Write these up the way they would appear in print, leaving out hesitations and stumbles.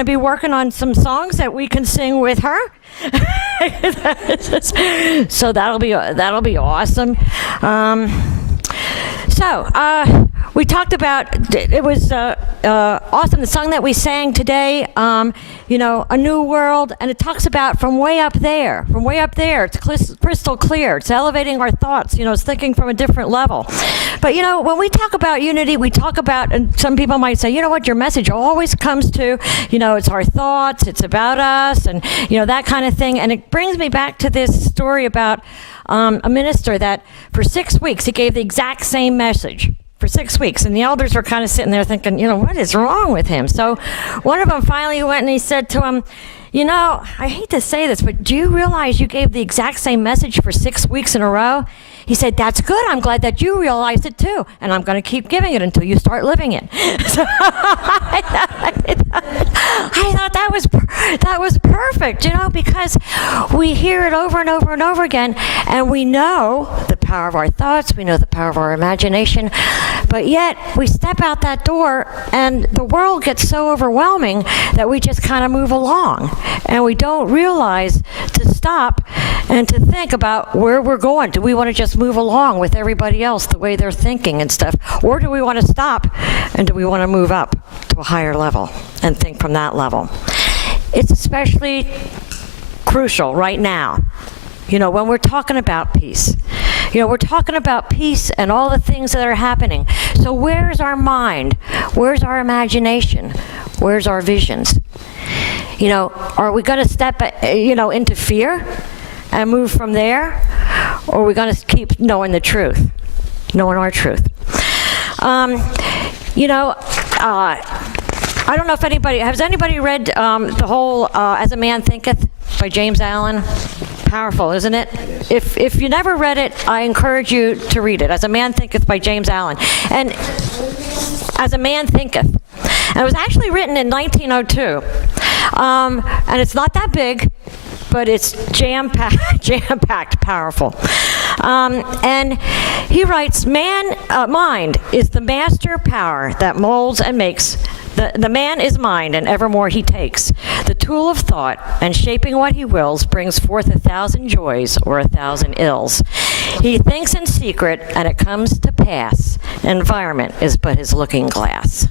to be working on some songs that we can sing with her. So that'll be awesome. We talked about, it was awesome, the song that we sang today, A New World, and it talks about from way up there, it's crystal clear, it's elevating our thoughts, it's thinking from a different level. But, when we talk about unity, we talk about, and some people might say, you know what, your message always comes to, it's our thoughts, it's about us, and, that kind of thing. And it brings me back to this story about a minister that for 6 weeks, he gave the exact same message. For 6 weeks, and the elders were kind of sitting there thinking, what is wrong with him? So one of them finally went and he said to him, I hate to say this, but do you realize you gave the exact same message for 6 weeks in a row? He said, that's good. I'm glad that you realized it too. And I'm going to keep giving it until you start living it. So I thought that was perfect, because we hear it over and over and over again, and we know the power of our thoughts, we know the power of our imagination, but yet we step out that door and the world gets so overwhelming that we just kind of move along, and we don't realize to stop and to think about where we're going. Do we want to just move along with everybody else the way they're thinking and stuff, or do we want to stop and do we want to move up to a higher level and think from that level? It's especially crucial right now, when we're talking about peace. We're talking about peace and all the things that are happening. So where's our mind? Where's our imagination? Where's our visions? Are we going to step, into fear and move from there? Or are we going to keep knowing the truth, knowing our truth? I don't know if has anybody read the whole As a Man Thinketh by James Allen? Powerful, isn't it? If you never read it, I encourage you to read it. As a Man Thinketh by James Allen. And As a Man Thinketh. And it was actually written in 1902. And it's not that big, but it's jam-packed powerful. And he writes, mind is the master power that molds and makes. The man is mind, and evermore he takes. The tool of thought, and shaping what he wills, brings forth 1,000 joys or 1,000 ills. He thinks in secret, and it comes to pass. Environment is but his looking glass.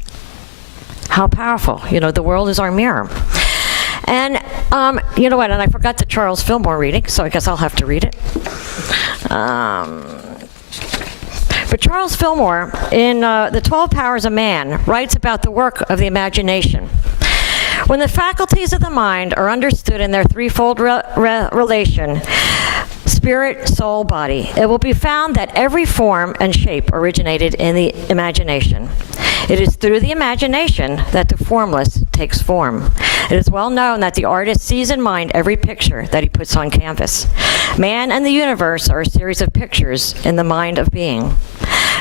How powerful. The world is our mirror. And you know what, and I forgot the Charles Fillmore reading, so I guess I'll have to read it. But Charles Fillmore, in The 12 Powers of Man, writes about the work of the imagination. When the faculties of the mind are understood in their threefold relation, spirit, soul, body, it will be found that every form and shape originated in the imagination. It is through the imagination that the formless takes form. It is well known that the artist sees in mind every picture that he puts on canvas. Man and the universe are a series of pictures in the mind of being.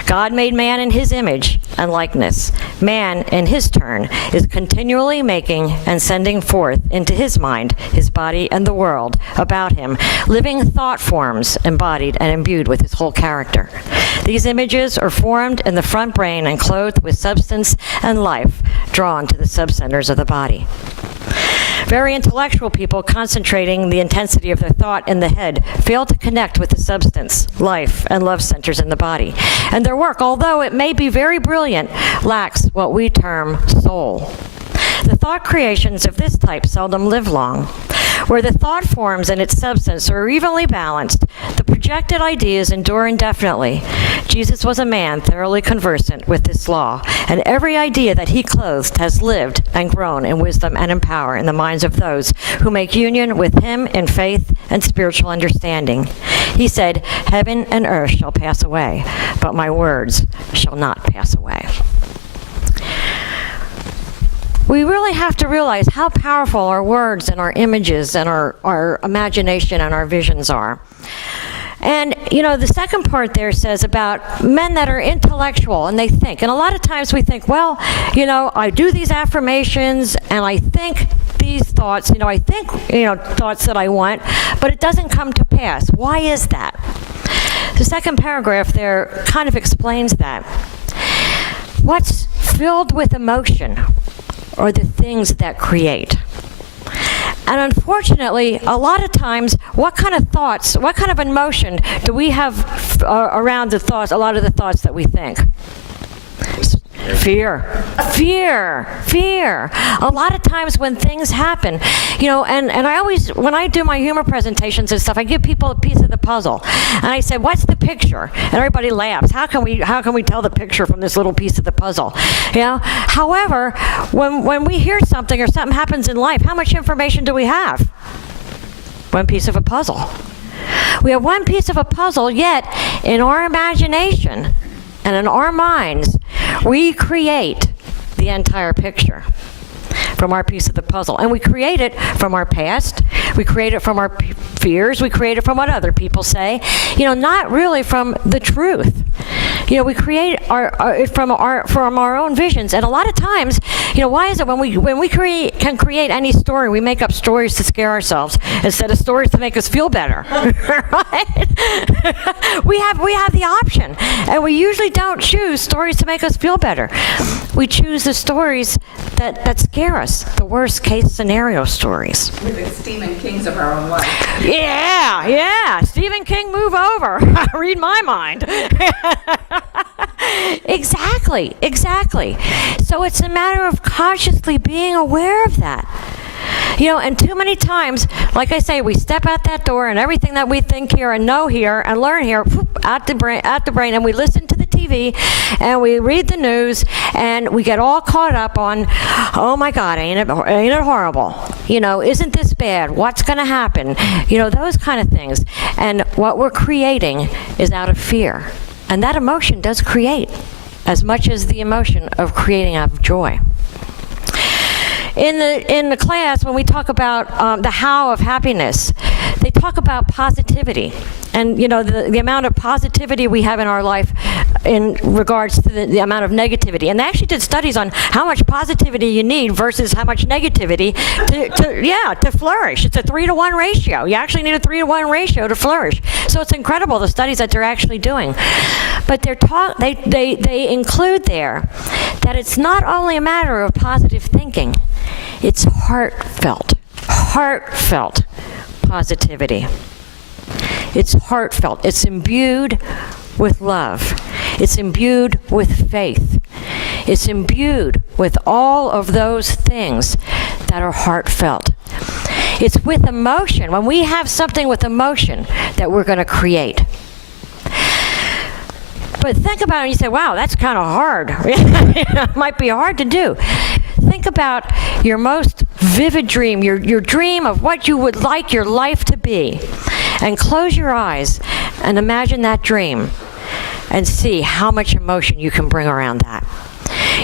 God made man in his image and likeness. Man, in his turn, is continually making and sending forth into his mind, his body, and the world about him, living thought forms embodied and imbued with his whole character. These images are formed in the front brain and clothed with substance and life, drawn to the subcenters of the body. Very intellectual people concentrating the intensity of their thought in the head fail to connect with the substance, life, and love centers in the body. And their work, although it may be very brilliant, lacks what we term soul. The thought creations of this type seldom live long. Where the thought forms and its substance are evenly balanced, the projected ideas endure indefinitely. Jesus was a man thoroughly conversant with this law, and every idea that he clothed has lived and grown in wisdom and in power in the minds of those who make union with him in faith and spiritual understanding. He said, "Heaven and earth shall pass away, but my words shall not pass away." We really have to realize how powerful our words and our images and our imagination and our visions are. And, the second part there says about men that are intellectual and they think. And a lot of times we think, well, I do these affirmations and I think these thoughts, I think, thoughts that I want, but it doesn't come to pass. Why is that? The second paragraph there kind of explains that. What's filled with emotion are the things that create. And unfortunately, a lot of times, what kind of thoughts, what kind of emotion do we have around the thoughts, a lot of the thoughts that we think? Fear. A lot of times when things happen, and I always, when I do my humor presentations and stuff, I give people a piece of the puzzle. And I say, what's the picture? And everybody laughs. How can we tell the picture from this little piece of the puzzle? However, when we hear something or something happens in life, how much information do we have? One piece of a puzzle. We have one piece of a puzzle, yet in our imagination and in our minds, we create the entire picture from our piece of the puzzle. And we create it from our past, we create it from our fears, we create it from what other people say, not really from the truth. We create it from our own visions. And a lot of times, why is it when we can create any story, we make up stories to scare ourselves instead of stories to make us feel better, right? we have the option, and we usually don't choose stories to make us feel better. We choose the stories that scare us, the worst case scenario stories. We're the Stephen Kings of our own life. Yeah. Stephen King, move over. Read my mind. Exactly. So it's a matter of consciously being aware of that. And too many times, like I say, we step out that door and everything that we think here and know here and learn here, out the brain, and we listen to the TV and we read the news and we get all caught up on, oh my God, ain't it horrible? Isn't this bad? What's going to happen? Those kind of things. And what we're creating is out of fear. And that emotion does create as much as the emotion of creating out of joy. In the class, when we talk about the how of happiness, they talk about positivity and the amount of positivity we have in our life in regards to the amount of negativity. And they actually did studies on how much positivity you need versus how much negativity to flourish. It's a 3-to-1 ratio. You actually need a 3-to-1 ratio to flourish. So it's incredible, the studies that they're actually doing. But they include there that it's not only a matter of positive thinking, it's heartfelt positivity. It's heartfelt. It's imbued with love. It's imbued with faith. It's imbued with all of those things that are heartfelt. It's with emotion. When we have something with emotion that we're going to create. But think about it and you say, wow, that's kind of hard. It might be hard to do. Think about your most vivid dream, your dream of what you would like your life to be. And close your eyes and imagine that dream and see how much emotion you can bring around that.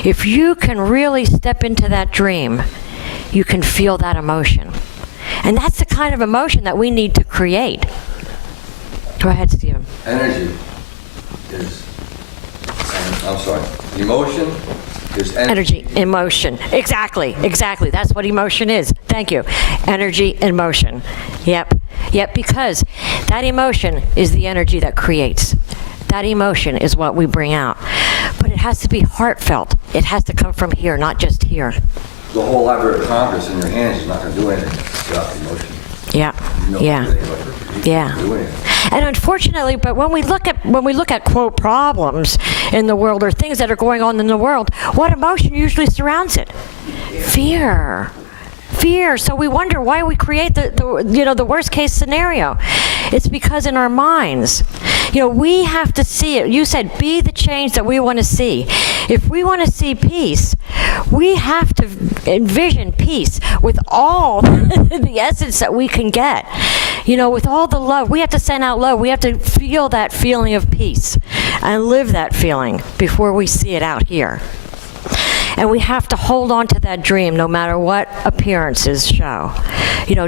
If you can really step into that dream, you can feel that emotion. And that's the kind of emotion that we need to create. Go ahead, Stephen. Energy is, emotion is energy, emotion. Exactly. That's what emotion is. Thank you. Energy and motion. Yep, because that emotion is the energy that creates. That emotion is what we bring out. But it has to be heartfelt. It has to come from here, not just here. The whole Library of Congress in your hands is not going to do anything without emotion. Yeah. And unfortunately, but when we look at quote problems in the world or things that are going on in the world, what emotion usually surrounds it? Fear. So we wonder why we create the worst case scenario. It's because in our minds, we have to see it. You said be the change that we want to see. If we want to see peace, we have to envision peace with all the essence that we can get. With all the love, we have to send out love. We have to feel that feeling of peace and live that feeling before we see it out here. And we have to hold on to that dream no matter what appearances show.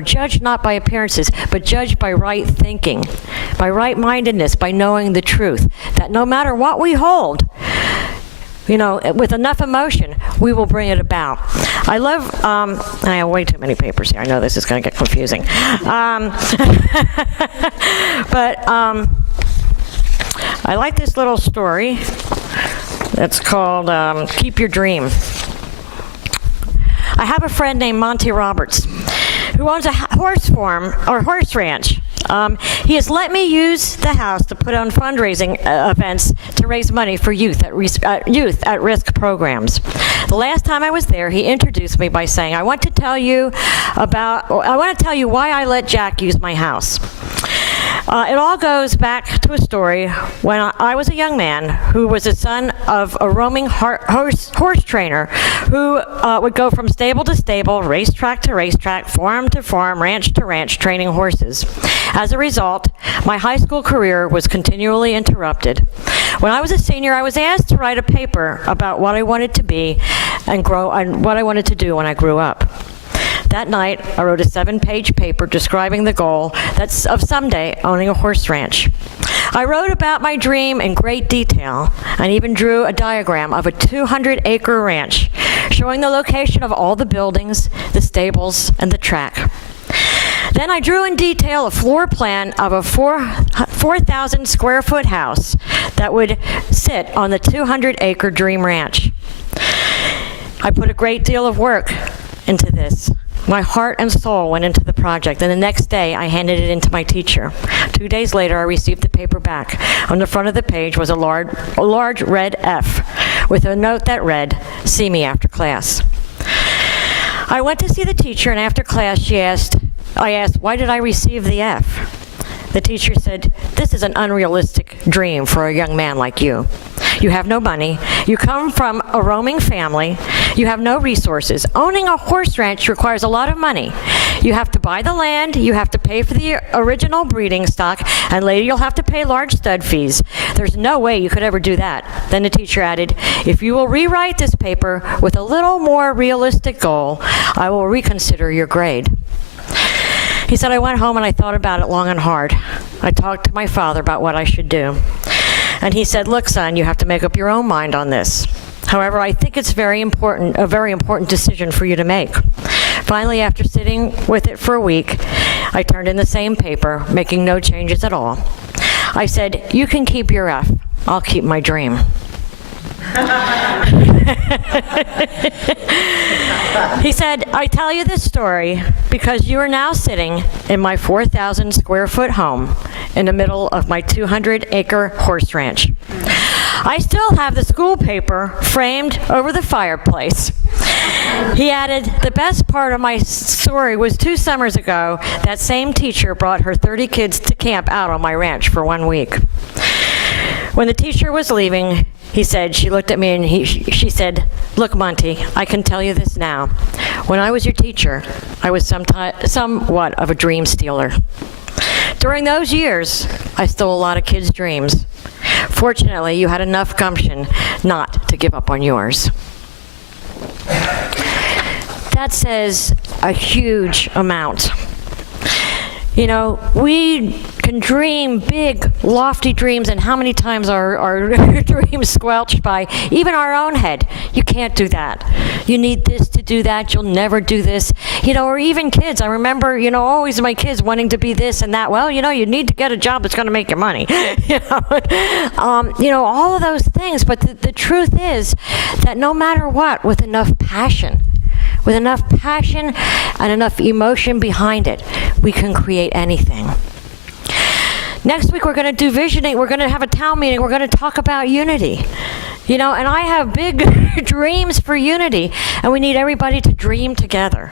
Judge not by appearances, but judge by right thinking, by right-mindedness, by knowing the truth. That no matter what we hold, with enough emotion, we will bring it about. I love, I have way too many papers here. I know this is going to get confusing. But I like this little story. It's called Keep Your Dream. I have a friend named Monty Roberts who owns a horse farm or horse ranch. He has let me use the house to put on fundraising events to raise money for youth at risk programs. The last time I was there, he introduced me by saying, I want to tell you why I let Jack use my house. It all goes back to a story when I was a young man who was the son of a roaming horse trainer who would go from stable to stable, racetrack to racetrack, farm to farm, ranch to ranch, training horses. As a result, my high school career was continually interrupted. When I was a senior, I was asked to write a paper about what I wanted to be and what I wanted to do when I grew up. That night, I wrote a 7-page paper describing the goal of someday owning a horse ranch. I wrote about my dream in great detail and even drew a diagram of a 200-acre ranch showing the location of all the buildings, the stables, and the track. Then I drew in detail a floor plan of a 4,000 square foot house that would sit on the 200-acre dream ranch. I put a great deal of work into this. My heart and soul went into the project, and the next day I handed it in to my teacher. 2 days later, I received the paper back. On the front of the page was a large red F with a note that read, "See me after class." I went to see the teacher, and after class I asked, why did I receive the F? The teacher said, "This is an unrealistic dream for a young man like you. You have no money. You come from a roaming family. You have no resources. Owning a horse ranch requires a lot of money. You have to buy the land, you have to pay for the original breeding stock, and later you'll have to pay large stud fees. There's no way you could ever do that." Then the teacher added, "If you will rewrite this paper with a little more realistic goal, I will reconsider your grade." He said, I went home and I thought about it long and hard. I talked to my father about what I should do. And he said, "Look, son, you have to make up your own mind on this. However, I think it's a very important decision for you to make." Finally, after sitting with it for a week, I turned in the same paper, making no changes at all. I said, "You can keep your F. I'll keep my dream." He said, "I tell you this story because you are now sitting in my 4,000 square foot home in the middle of my 200-acre horse ranch. I still have the school paper framed over the fireplace." He added, "The best part of my story was 2 summers ago, that same teacher brought her 30 kids to camp out on my ranch for 1 week. When the teacher was leaving, she looked at me and she said, 'Look, Monty, I can tell you this now. When I was your teacher, I was somewhat of a dream stealer. During those years, I stole a lot of kids' dreams. Fortunately, you had enough gumption not to give up on yours.'" That says a huge amount. You know, we can dream big, lofty dreams, and how many times are dreams squelched by even our own head? You can't do that. You need this to do that. You'll never do this. You know, or even kids. I remember, always my kids wanting to be this and that. Well, you need to get a job that's going to make you money. All of those things. But the truth is that no matter what, with enough passion and enough emotion behind it, we can create anything. Next week, we're going to do visioning. We're going to have a town meeting. We're going to talk about unity. And I have big dreams for unity, and we need everybody to dream together.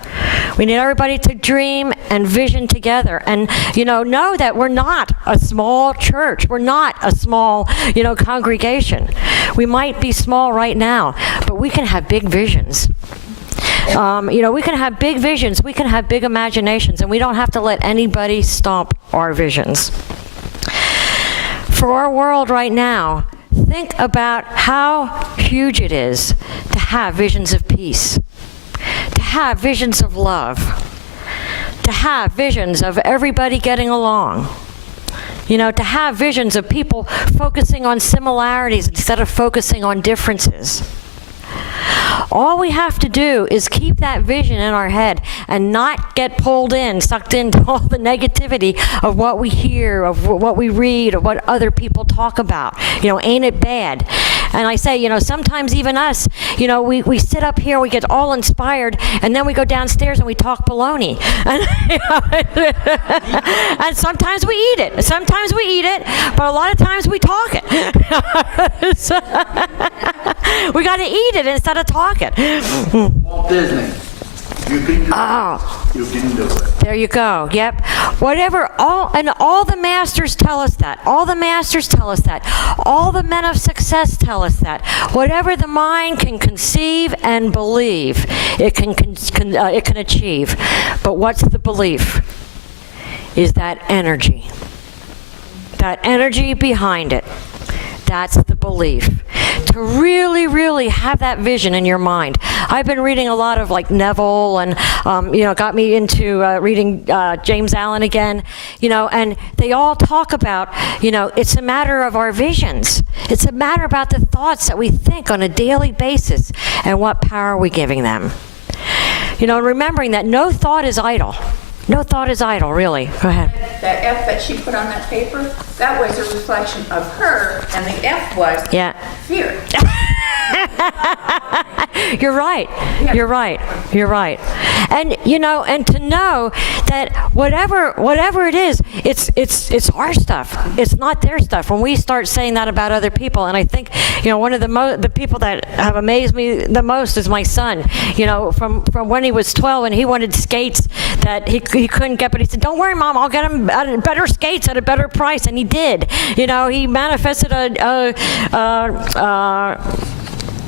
We need everybody to dream and vision together, and, know that we're not a small church. We're not a small, congregation. We might be small right now, but we can have big visions. We can have big visions, we can have big imaginations, and we don't have to let anybody stomp our visions. For our world right now, think about how huge it is to have visions of peace, to have visions of love, to have visions of everybody getting along. To have visions of people focusing on similarities instead of focusing on differences. All we have to do is keep that vision in our head and not get sucked into all the negativity of what we hear, of what we read, of what other people talk about. Ain't it bad? And I say, sometimes even us, we sit up here, we get all inspired, and then we go downstairs and we talk baloney. And sometimes we eat it. Sometimes we eat it, but a lot of times we talk it. So, we got to eat it instead of talk it. Walt Disney. You can do it. You can do it. There you go. Yep. Whatever. All the masters tell us that. All the masters tell us that. All the men of success tell us that. Whatever the mind can conceive and believe, it can achieve. But what's the belief? Is that energy. That energy behind it. That's the belief. To really, really have that vision in your mind. I've been reading a lot of like Neville and, got me into reading James Allen again, and they all talk about, it's a matter of our visions. It's a matter about the thoughts that we think on a daily basis and what power are we giving them. Remembering that no thought is idle. No thought is idle, really. Go ahead. That F that she put on that paper, that was a reflection of her, and the F was fear. You're right. You're right. You're right. And and to know that whatever it is, it's our stuff. It's not their stuff. When we start saying that about other people, and I think one of the people that have amazed me the most is my son. From when he was 12 and he wanted skates that he couldn't get, but he said, "Don't worry, Mom, I'll get him better skates at a better price," and he did. He manifested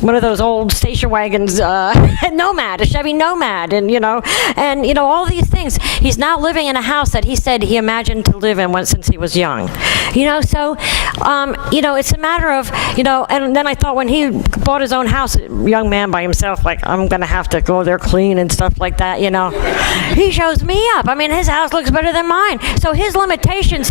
one of those old station wagons, Nomad, a Chevy Nomad, and all these things. He's now living in a house that he said he imagined to live in since he was young. So, it's a matter of, and then I thought when he bought his own house, a young man by himself, like, I'm going to have to go there clean and stuff like that, He shows me up. I mean, his house looks better than mine. So his limitations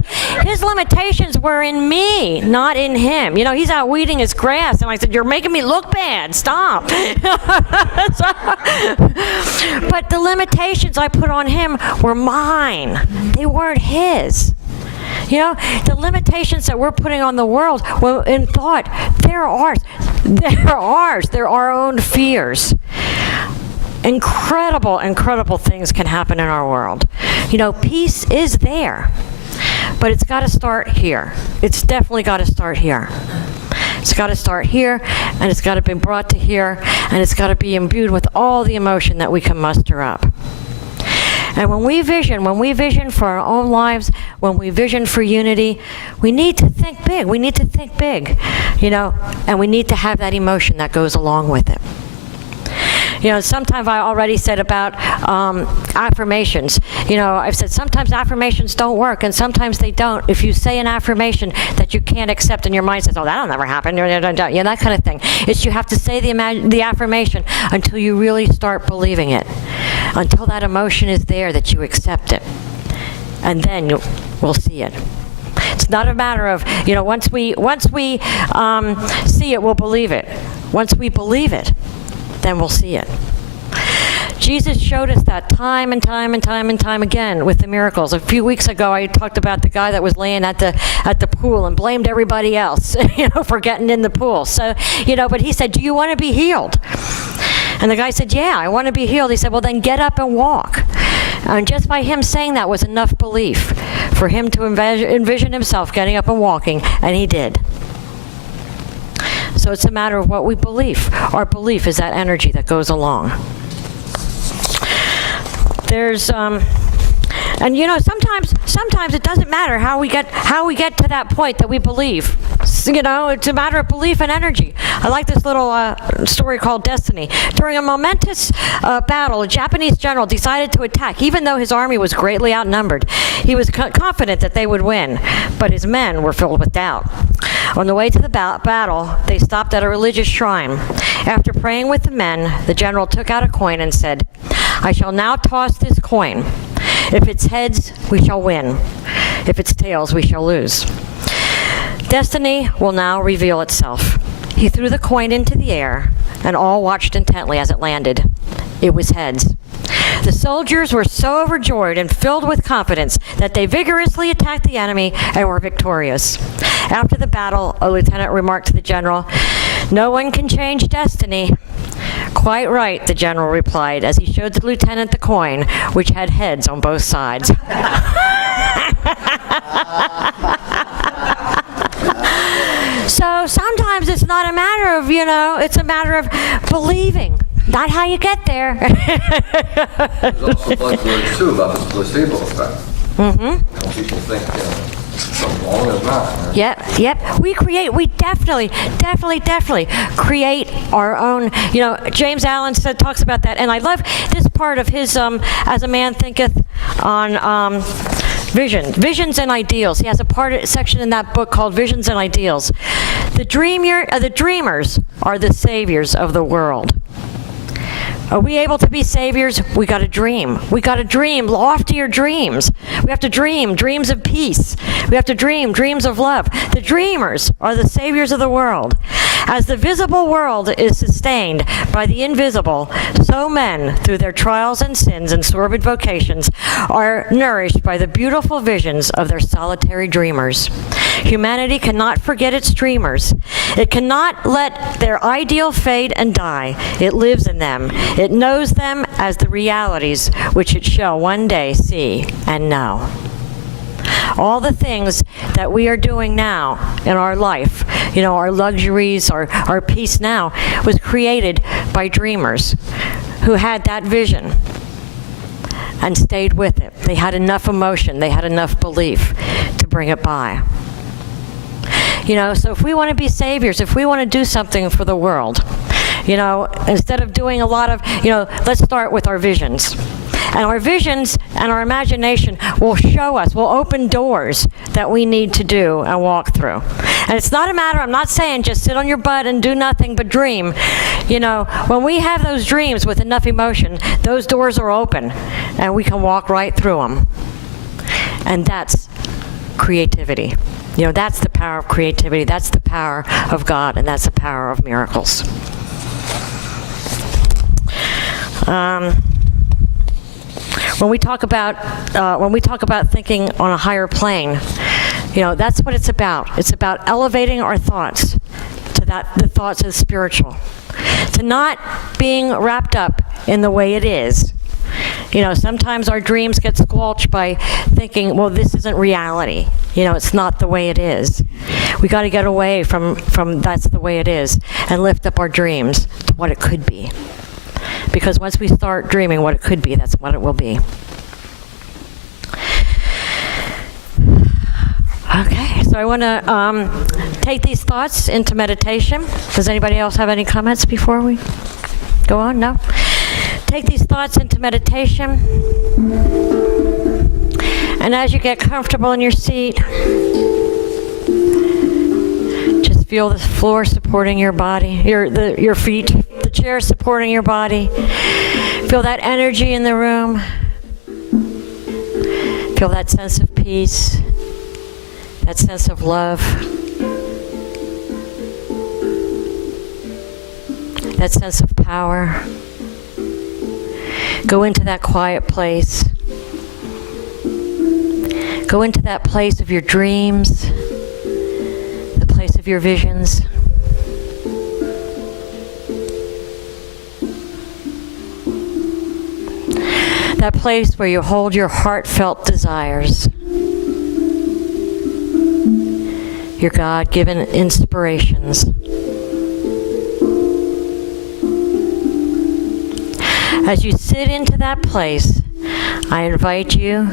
were in me, not in him. He's out weeding his grass, and I said, "You're making me look bad. Stop." But the limitations I put on him were mine. They weren't his. The limitations that we're putting on the world, well, in thought, they're ours. They're ours. They're our own fears. Incredible things can happen in our world. Peace is there, but it's got to start here. It's definitely got to start here. It's got to start here, and it's got to be brought to here, and it's got to be imbued with all the emotion that we can muster up. And when we vision for our own lives, when we vision for unity, we need to think big. We need to think big, and we need to have that emotion that goes along with it. Sometimes I already said about affirmations. I've said sometimes affirmations don't work, and sometimes they don't. If you say an affirmation that you can't accept, and your mind says, "Oh, that'll never happen," that kind of thing. You have to say the affirmation until you really start believing it, until that emotion is there that you accept it, and then we'll see it. It's not a matter of, once we see it, we'll believe it. Once we believe it, then we'll see it. Jesus showed us that time and time again with the miracles. A few weeks ago, I talked about the guy that was laying at the pool and blamed everybody else, for getting in the pool. So, but he said, "Do you want to be healed?" And the guy said, "Yeah, I want to be healed." He said, "Well, then get up and walk." And just by him saying that was enough belief for him to envision himself getting up and walking, and he did. So it's a matter of what we believe. Our belief is that energy that goes along. There's and sometimes it doesn't matter how we get to that point that we believe. It's a matter of belief and energy. I like this little story called Destiny. During a momentous battle, a Japanese general decided to attack, even though his army was greatly outnumbered. He was confident that they would win, but his men were filled with doubt. On the way to the battle, they stopped at a religious shrine. After praying with the men, the general took out a coin and said, "I shall now toss this coin. If it's heads, we shall win. If it's tails, we shall lose. Destiny will now reveal itself." He threw the coin into the air, and all watched intently as it landed. It was heads. The soldiers were so overjoyed and filled with confidence that they vigorously attacked the enemy and were victorious. After the battle, a lieutenant remarked to the general, No one can change destiny. Quite right, the general replied as he showed the lieutenant the coin, which had heads on both sides. So sometimes it's not a matter of, it's a matter of believing. Not how you get there. There's also buzzwords too about the placebo effect. Mm-hmm. People think, something wrong is not. Yep. We definitely create our own, James Allen talks about that, and I love this part of his, As a Man Thinketh, on visions and ideals. He has a section in that book called Visions and Ideals. The dreamers are the saviors of the world. Are we able to be saviors? We got to dream. We got to dream loftier dreams. We have to dream dreams of peace. We have to dream dreams of love. The dreamers are the saviors of the world. As the visible world is sustained by the invisible, so men, through their trials and sins and sordid vocations, are nourished by the beautiful visions of their solitary dreamers. Humanity cannot forget its dreamers. It cannot let their ideal fade and die. It lives in them. It knows them as the realities which it shall one day see and know. All the things that we are doing now in our life, our luxuries, our peace now, was created by dreamers who had that vision and stayed with it. They had enough emotion, they had enough belief to bring it by. So if we want to be saviors, if we want to do something for the world, instead of doing a lot of, let's start with our visions. And our visions and our imagination will show us, will open doors that we need to do and walk through. And it's not a matter, I'm not saying just sit on your butt and do nothing but dream. When we have those dreams with enough emotion, those doors are open and we can walk right through them. And that's creativity. That's the power of creativity. That's the power of God, and that's the power of miracles. When we talk about thinking on a higher plane, that's what it's about. It's about elevating our thoughts to the thoughts of the spiritual, to not being wrapped up in the way it is. Sometimes our dreams get squelched by thinking, well, this isn't reality. It's not the way it is. We got to get away from that's the way it is and lift up our dreams to what it could be. Because once we start dreaming what it could be, that's what it will be. Okay, so I want to take these thoughts into meditation. Does anybody else have any comments before we go on? No? Take these thoughts into meditation. And as you get comfortable in your seat, just feel the floor supporting your body, your feet, the chair supporting your body. Feel that energy in the room. Feel that sense of peace, that sense of love, that sense of power. Go into that quiet place. Go into that place of your dreams, the place of your visions. That place where you hold your heartfelt desires, your God-given inspirations. As you sit into that place, I invite you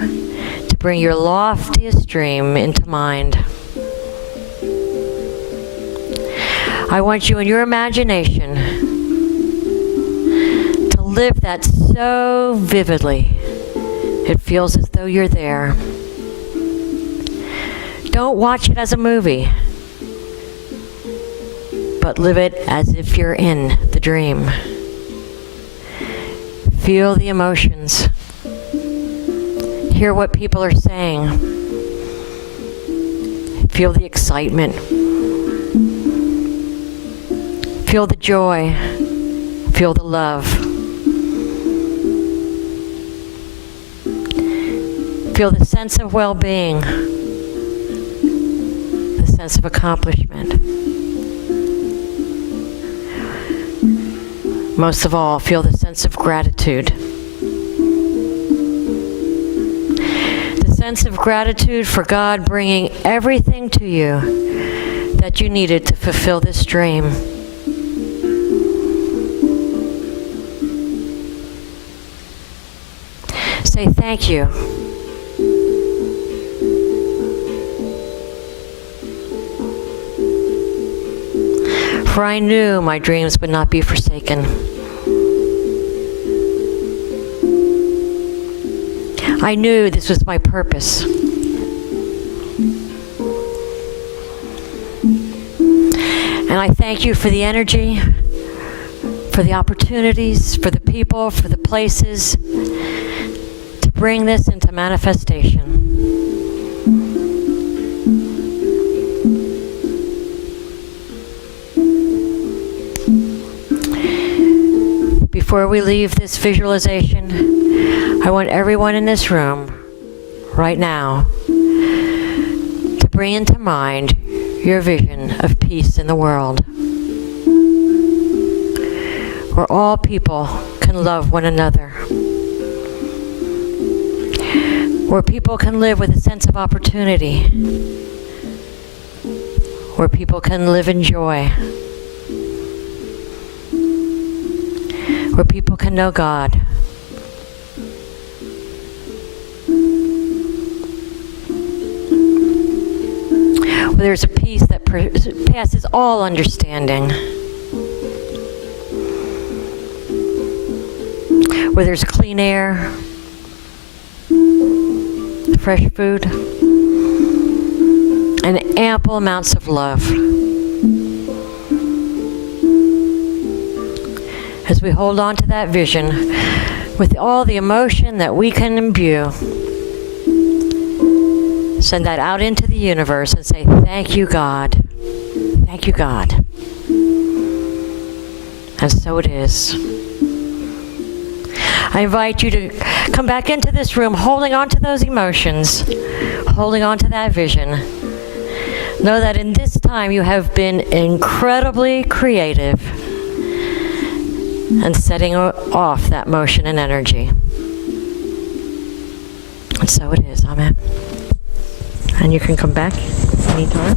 to bring your loftiest dream into mind. I want you in your imagination to live that so vividly, it feels as though you're there. Don't watch it as a movie, but live it as if you're in the dream. Feel the emotions. Hear what people are saying. Feel the excitement. Feel the joy. Feel the love. Feel the sense of well-being, the sense of accomplishment. Most of all, feel the sense of gratitude. The sense of gratitude for God bringing everything to you that you needed to fulfill this dream. Say thank you. For I knew my dreams would not be forsaken. I knew this was my purpose. And I thank you for the energy, for the opportunities, for the people, for the places to bring this into manifestation. Before we leave this visualization, I want everyone in this room right now to bring into mind your vision of peace in the world, where all people can love one another, where people can live with a sense of opportunity, where people can live in joy, where people can know God. Where there's a peace that passes all understanding. Where there's clean air, fresh food, and ample amounts of love. As we hold on to that vision with all the emotion that we can imbue, send that out into the universe and say, thank you, God. Thank you, God. And so it is. I invite you to come back into this room holding on to those emotions, holding on to that vision. Know that in this time you have been incredibly creative and setting off that motion and energy. And so it is. Amen. And you can come back anytime.